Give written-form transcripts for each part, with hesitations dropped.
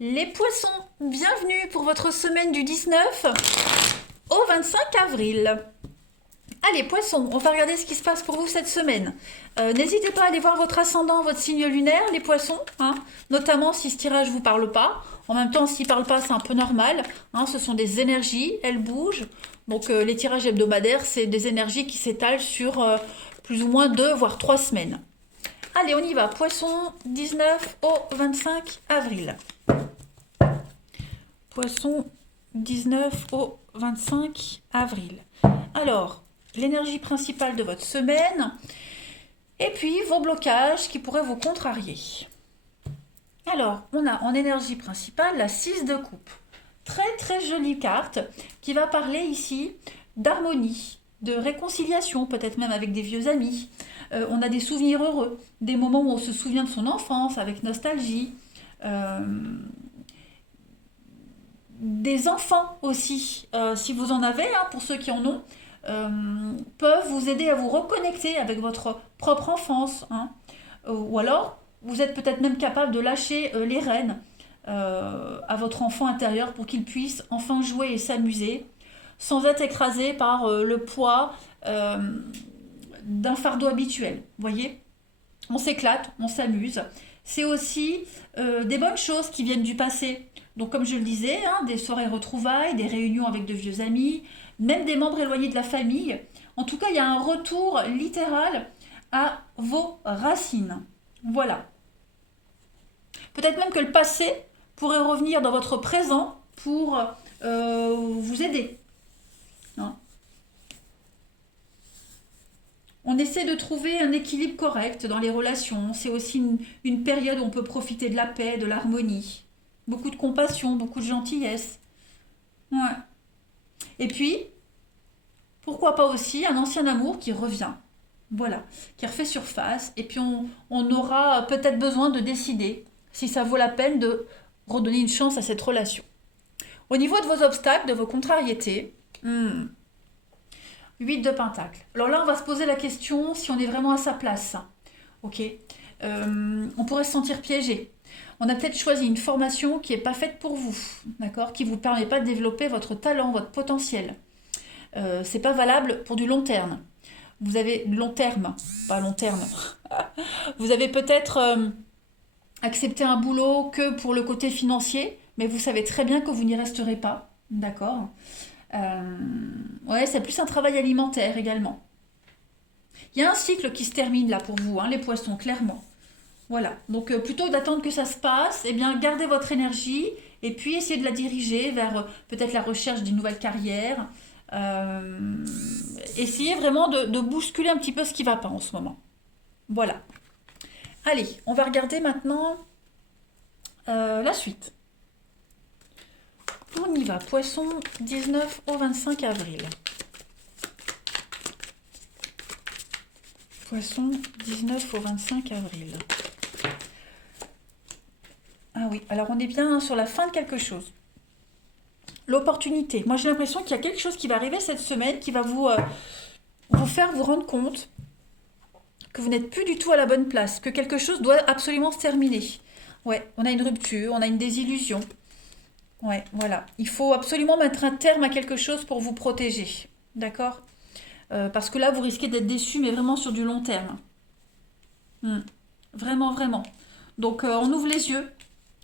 Les poissons, bienvenue pour votre semaine du 19 au 25 avril. Allez, poissons, on va regarder ce qui se passe pour vous cette semaine. N'hésitez pas à aller voir votre ascendant, votre signe lunaire, les poissons, hein, notamment si ce tirage ne vous parle pas. En même temps, s'il ne parle pas, c'est un peu normal. Hein, ce sont des énergies, elles bougent. Donc les tirages hebdomadaires, c'est des énergies qui s'étalent sur plus ou moins 2 voire 3 semaines. Allez, on y va. Poisson, 19 au 25 avril. Poisson, 19 au 25 avril. Alors, l'énergie principale de votre semaine, et puis vos blocages qui pourraient vous contrarier. Alors, on a en énergie principale la 6 de coupe. Très très jolie carte qui va parler ici d'harmonie, de réconciliation, peut-être même avec des vieux amis. On a des souvenirs heureux, des moments où on se souvient de son enfance avec nostalgie. Des enfants aussi, si vous en avez, hein, pour ceux qui en ont, peuvent vous aider à vous reconnecter avec votre propre enfance. Hein. Ou alors, vous êtes peut-être même capable de lâcher les rênes à votre enfant intérieur pour qu'il puisse enfin jouer et s'amuser sans être écrasé par le poids d'un fardeau habituel. Vous voyez, on s'éclate, on s'amuse. C'est aussi des bonnes choses qui viennent du passé. Donc comme je le disais, hein, des soirées retrouvailles, des réunions avec de vieux amis, même des membres éloignés de la famille. En tout cas, il y a un retour littéral à vos racines. Voilà. Peut-être même que le passé pourrait revenir dans votre présent pour vous aider. Hein. On essaie de trouver un équilibre correct dans les relations. C'est aussi une période où on peut profiter de la paix, de l'harmonie. Beaucoup de compassion, beaucoup de gentillesse. Ouais. Et puis, pourquoi pas aussi un ancien amour qui revient. Voilà, qui refait surface. Et puis on aura peut-être besoin de décider si ça vaut la peine de redonner une chance à cette relation. Au niveau de vos obstacles, de vos contrariétés, 8 de Pentacle. Alors là, on va se poser la question si on est vraiment à sa place. Ok. On pourrait se sentir piégé. On a peut-être choisi une formation qui n'est pas faite pour vous, d'accord, qui ne vous permet pas de développer votre talent, votre potentiel. C'est pas valable pour du long terme. Vous avez long terme, pas long terme. Vous avez peut-être accepté un boulot que pour le côté financier, mais vous savez très bien que vous n'y resterez pas, d'accord. Ouais, c'est plus un travail alimentaire également. Il y a un cycle qui se termine là pour vous, hein, les poissons, clairement. Voilà, donc plutôt que d'attendre que ça se passe, eh bien gardez votre énergie et puis essayez de la diriger vers peut-être la recherche d'une nouvelle carrière. Essayez vraiment de bousculer un petit peu ce qui ne va pas en ce moment. Voilà. Allez, on va regarder maintenant la suite. On y va, poisson, 19 au 25 avril. Poisson, 19 au 25 avril. Ah oui, alors on est bien sur la fin de quelque chose. L'opportunité. Moi j'ai l'impression qu'il y a quelque chose qui va arriver cette semaine qui va vous faire vous rendre compte que vous n'êtes plus du tout à la bonne place, que quelque chose doit absolument se terminer. Ouais, on a une rupture, on a une désillusion. Ouais, voilà. Il faut absolument mettre un terme à quelque chose pour vous protéger. D'accord. Parce que là, vous risquez d'être déçu, mais vraiment sur du long terme. Vraiment, vraiment. Donc, on ouvre les yeux.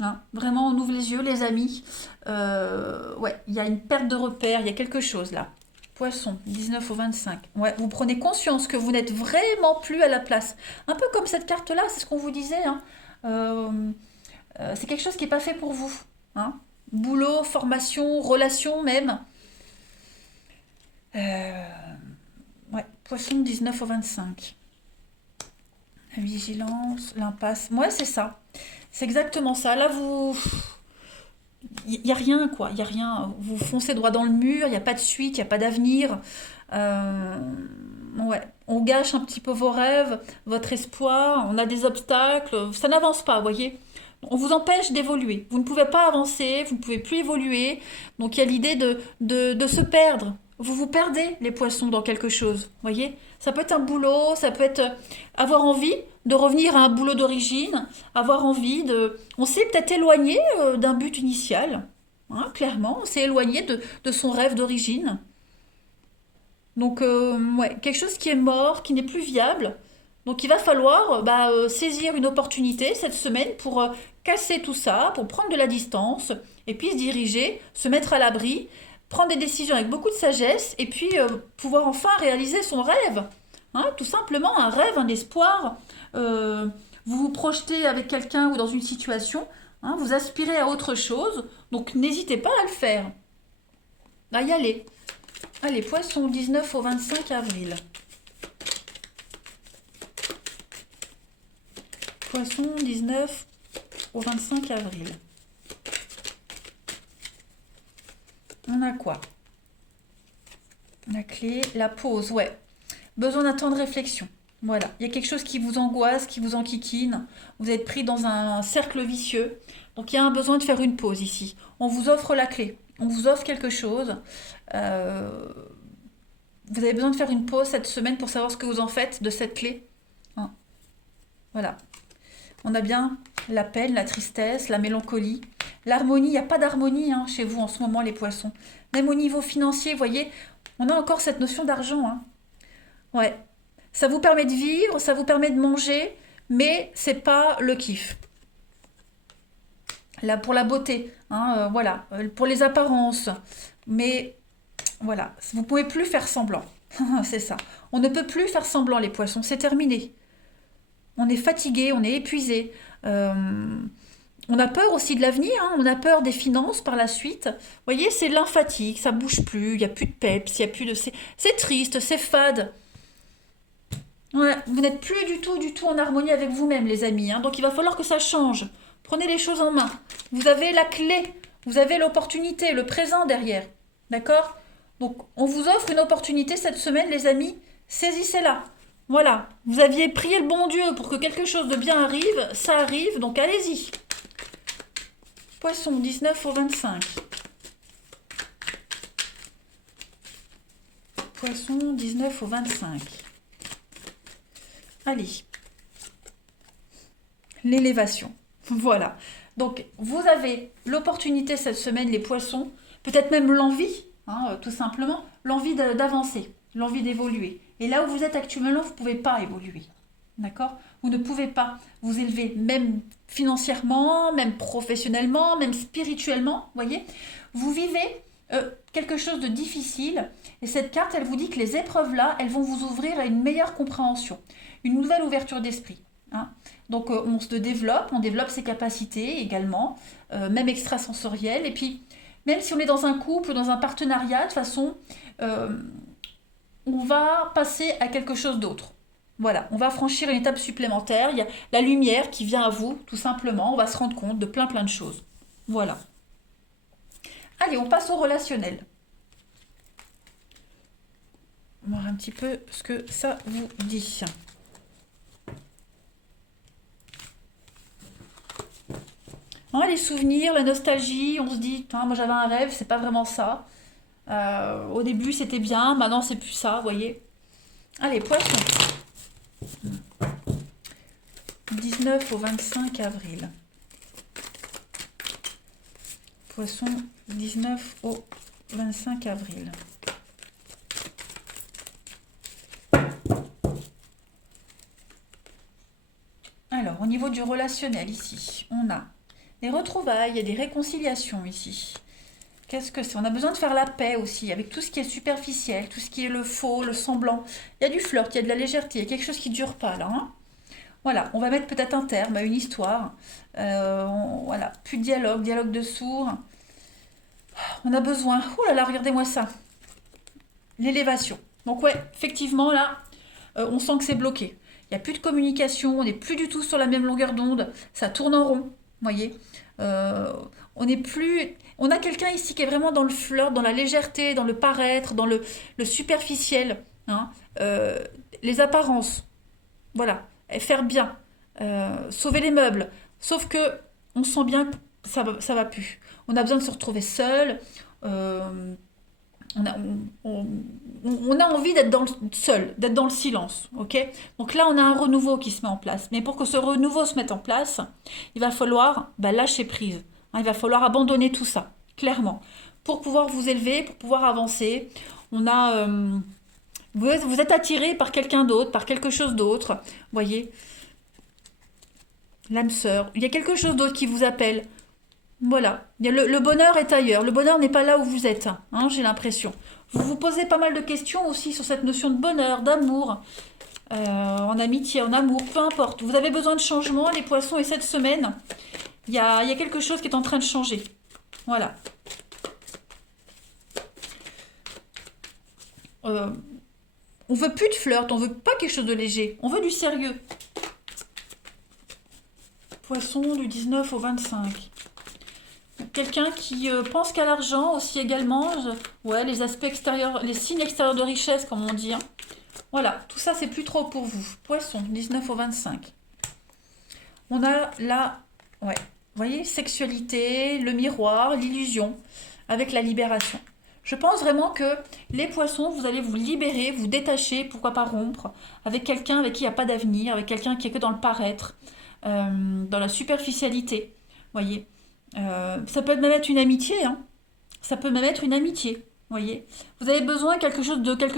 Hein. Vraiment, on ouvre les yeux, les amis. Ouais, il y a une perte de repère, il y a quelque chose là. Poisson, 19 au 25. Ouais, vous prenez conscience que vous n'êtes vraiment plus à la place. Un peu comme cette carte-là, c'est ce qu'on vous disait. Hein. C'est quelque chose qui n'est pas fait pour vous. Hein. Boulot, formation, relation même. Ouais, poisson, 19 au 25. La vigilance, l'impasse. Ouais, c'est ça. C'est exactement ça. Là, vous... Il n'y a rien, quoi. Il n'y a rien. Vous foncez droit dans le mur, il n'y a pas de suite, il n'y a pas d'avenir. Euh, Ouais. On gâche un petit peu vos rêves, votre espoir, on a des obstacles, ça n'avance pas, vous voyez. On vous empêche d'évoluer. Vous ne pouvez pas avancer, vous ne pouvez plus évoluer. Donc il y a l'idée de se perdre vous vous perdez, les poissons, dans quelque chose. Voyez? Ça peut être un boulot, ça peut être avoir envie de revenir à un boulot d'origine, avoir envie de... On s'est peut-être éloigné d'un but initial. Hein, clairement, on s'est éloigné de son rêve d'origine. Donc, ouais, quelque chose qui est mort, qui n'est plus viable. Donc, il va falloir saisir une opportunité cette semaine pour casser tout ça, pour prendre de la distance, et puis se diriger, se mettre à l'abri, prendre des décisions avec beaucoup de sagesse, et puis pouvoir enfin réaliser son rêve. Hein, tout simplement, un rêve, un espoir. Euh, vous vous projetez avec quelqu'un ou dans une situation, hein, vous aspirez à autre chose, donc n'hésitez pas à le faire, à y aller. Allez, poisson 19 au 25 avril. Poisson 19 au 25 avril. On a quoi? La clé, la pause, ouais. Besoin d'un temps de réflexion. Voilà, il y a quelque chose qui vous angoisse, qui vous enquiquine. Vous êtes pris dans un cercle vicieux. Donc il y a un besoin de faire une pause ici. On vous offre la clé. On vous offre quelque chose. Euh, vous avez besoin de faire une pause cette semaine pour savoir ce que vous en faites de cette clé. Hein, voilà. On a bien la peine, la tristesse, la mélancolie, l'harmonie. Il n'y a pas d'harmonie hein, chez vous en ce moment, les poissons. Même au niveau financier, vous voyez, on a encore cette notion d'argent. Hein. Ouais. Ça vous permet de vivre, ça vous permet de manger, mais c'est pas le kiff. Là, pour la beauté, hein, voilà, pour les apparences. Mais voilà, vous pouvez plus faire semblant. C'est ça. On ne peut plus faire semblant, les poissons. C'est terminé. On est fatigué, on est épuisé. On a peur aussi de l'avenir, hein, on a peur des finances par la suite. Vous voyez, c'est lymphatique, ça bouge plus, il n'y a plus de peps, il y a plus de... C'est triste, c'est fade. Ouais, vous n'êtes plus du tout en harmonie avec vous-même, les amis. Hein, donc il va falloir que ça change. Prenez les choses en main. Vous avez la clé, vous avez l'opportunité, le présent derrière. D'accord? Donc on vous offre une opportunité cette semaine, les amis. Saisissez-la. Voilà. Vous aviez prié le bon Dieu pour que quelque chose de bien arrive. Ça arrive, donc allez-y. Poisson, 19 au 25. Poisson, 19 au 25. Allez. L'élévation. Voilà. Donc, vous avez l'opportunité cette semaine, les poissons, peut-être même l'envie, hein, tout simplement, l'envie d'avancer, l'envie d'évoluer. Et là où vous êtes actuellement, vous ne pouvez pas évoluer. D'accord? Vous ne pouvez pas vous élever, même financièrement, même professionnellement, même spirituellement. Voyez? Vous vivez quelque chose de difficile. Et cette carte, elle vous dit que les épreuves-là, elles vont vous ouvrir à une meilleure compréhension, une nouvelle ouverture d'esprit. Hein. Donc on se développe, on développe ses capacités également, même extrasensorielles. Et puis, même si on est dans un couple, dans un partenariat, de toute façon, euh, on va passer à quelque chose d'autre. Voilà, on va franchir une étape supplémentaire. Il y a la lumière qui vient à vous, tout simplement. On va se rendre compte de plein de choses. Voilà. Allez, on passe au relationnel. On va voir un petit peu ce que ça vous dit. Hein, les souvenirs, la nostalgie, on se dit, moi j'avais un rêve, c'est pas vraiment ça. Au début c'était bien, maintenant c'est plus ça, vous voyez. Allez, poisson. 19 au 25 avril. Poisson, 19 au 25 avril. Alors, au niveau du relationnel ici, on a des retrouvailles, il y a des réconciliations ici. Qu'est-ce que c'est? On a besoin de faire la paix aussi avec tout ce qui est superficiel, tout ce qui est le faux, le semblant. Il y a du flirt, il y a de la légèreté, il y a quelque chose qui ne dure pas là. Hein. Voilà, on va mettre peut-être un terme à une histoire. Voilà, plus de dialogue, dialogue de sourds. On a besoin. Oh là là, regardez-moi ça. L'élévation. Donc ouais, effectivement là, on sent que c'est bloqué. Il n'y a plus de communication, on n'est plus du tout sur la même longueur d'onde. Ça tourne en rond, vous voyez. Euh, on n'est plus. On a quelqu'un ici qui est vraiment dans le flirt, dans la légèreté, dans le paraître, dans le superficiel. Hein. Les apparences. Voilà. Et faire bien. Sauver les meubles. Sauf que on sent bien que ça va plus. On a besoin de se retrouver seul. On a, on a envie d'être dans le seul, d'être dans le silence, ok? Donc là, on a un renouveau qui se met en place. Mais pour que ce renouveau se mette en place, il va falloir lâcher prise. Hein, il va falloir abandonner tout ça, clairement. Pour pouvoir vous élever, pour pouvoir avancer, on a... vous êtes attiré par quelqu'un d'autre, par quelque chose d'autre, voyez? L'âme sœur. Il y a quelque chose d'autre qui vous appelle. Voilà. Le bonheur est ailleurs. Le bonheur n'est pas là où vous êtes, hein, j'ai l'impression. Vous vous posez pas mal de questions aussi sur cette notion de bonheur, d'amour, en amitié, en amour, peu importe. Vous avez besoin de changement, les poissons, et cette semaine, il y a quelque chose qui est en train de changer. Voilà. Euh, on veut plus de flirt, on veut pas quelque chose de léger, on veut du sérieux. Poisson du 19 au 25. Quelqu'un qui pense qu'à l'argent aussi également. Ouais, les aspects extérieurs, les signes extérieurs de richesse, comme on dit. Hein. Voilà, tout ça, c'est plus trop pour vous. Poisson, 19 au 25. On a là, ouais, vous voyez, sexualité, le miroir, l'illusion, avec la libération. Je pense vraiment que les poissons, vous allez vous libérer, vous détacher, pourquoi pas rompre, avec quelqu'un avec qui il n'y a pas d'avenir, avec quelqu'un qui est que dans le paraître, dans la superficialité. Voyez. Ça peut même être une amitié, hein. Ça peut même être une amitié, voyez. Vous avez besoin de quelque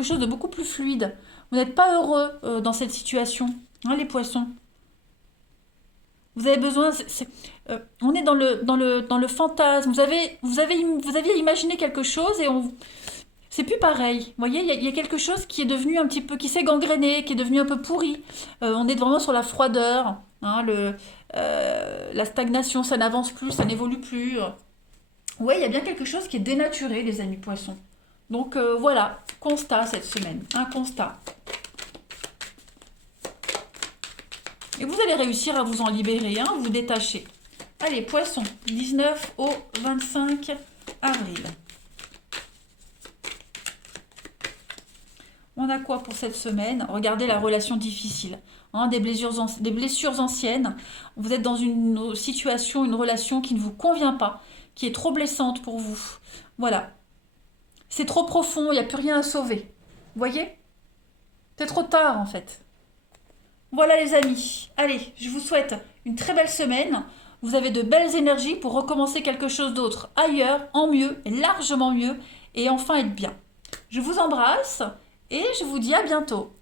chose de beaucoup plus fluide. Vous n'êtes pas heureux dans cette situation, hein, les poissons. Vous avez besoin, on est dans le fantasme. Vous aviez imaginé quelque chose et c'est plus pareil. Vous voyez, il y a quelque chose qui est devenu un petit peu, qui s'est gangréné, qui est devenu un peu pourri. On est vraiment sur la froideur, hein, la stagnation, ça n'avance plus, ça n'évolue plus. Ouais, il y a bien quelque chose qui est dénaturé, les amis poissons. Donc voilà, constat cette semaine, un constat. Et vous allez réussir à vous en libérer, hein, vous détacher. Allez, poisson, 19 au 25 avril. On a quoi pour cette semaine? Regardez la relation difficile. Hein, des blessures anciennes. Vous êtes dans une situation, une relation qui ne vous convient pas, qui est trop blessante pour vous. Voilà. C'est trop profond, il n'y a plus rien à sauver. Vous voyez? C'est trop tard en fait. Voilà les amis. Allez, je vous souhaite une très belle semaine. Vous avez de belles énergies pour recommencer quelque chose d'autre ailleurs, en mieux, et largement mieux, et enfin être bien. Je vous embrasse et je vous dis à bientôt.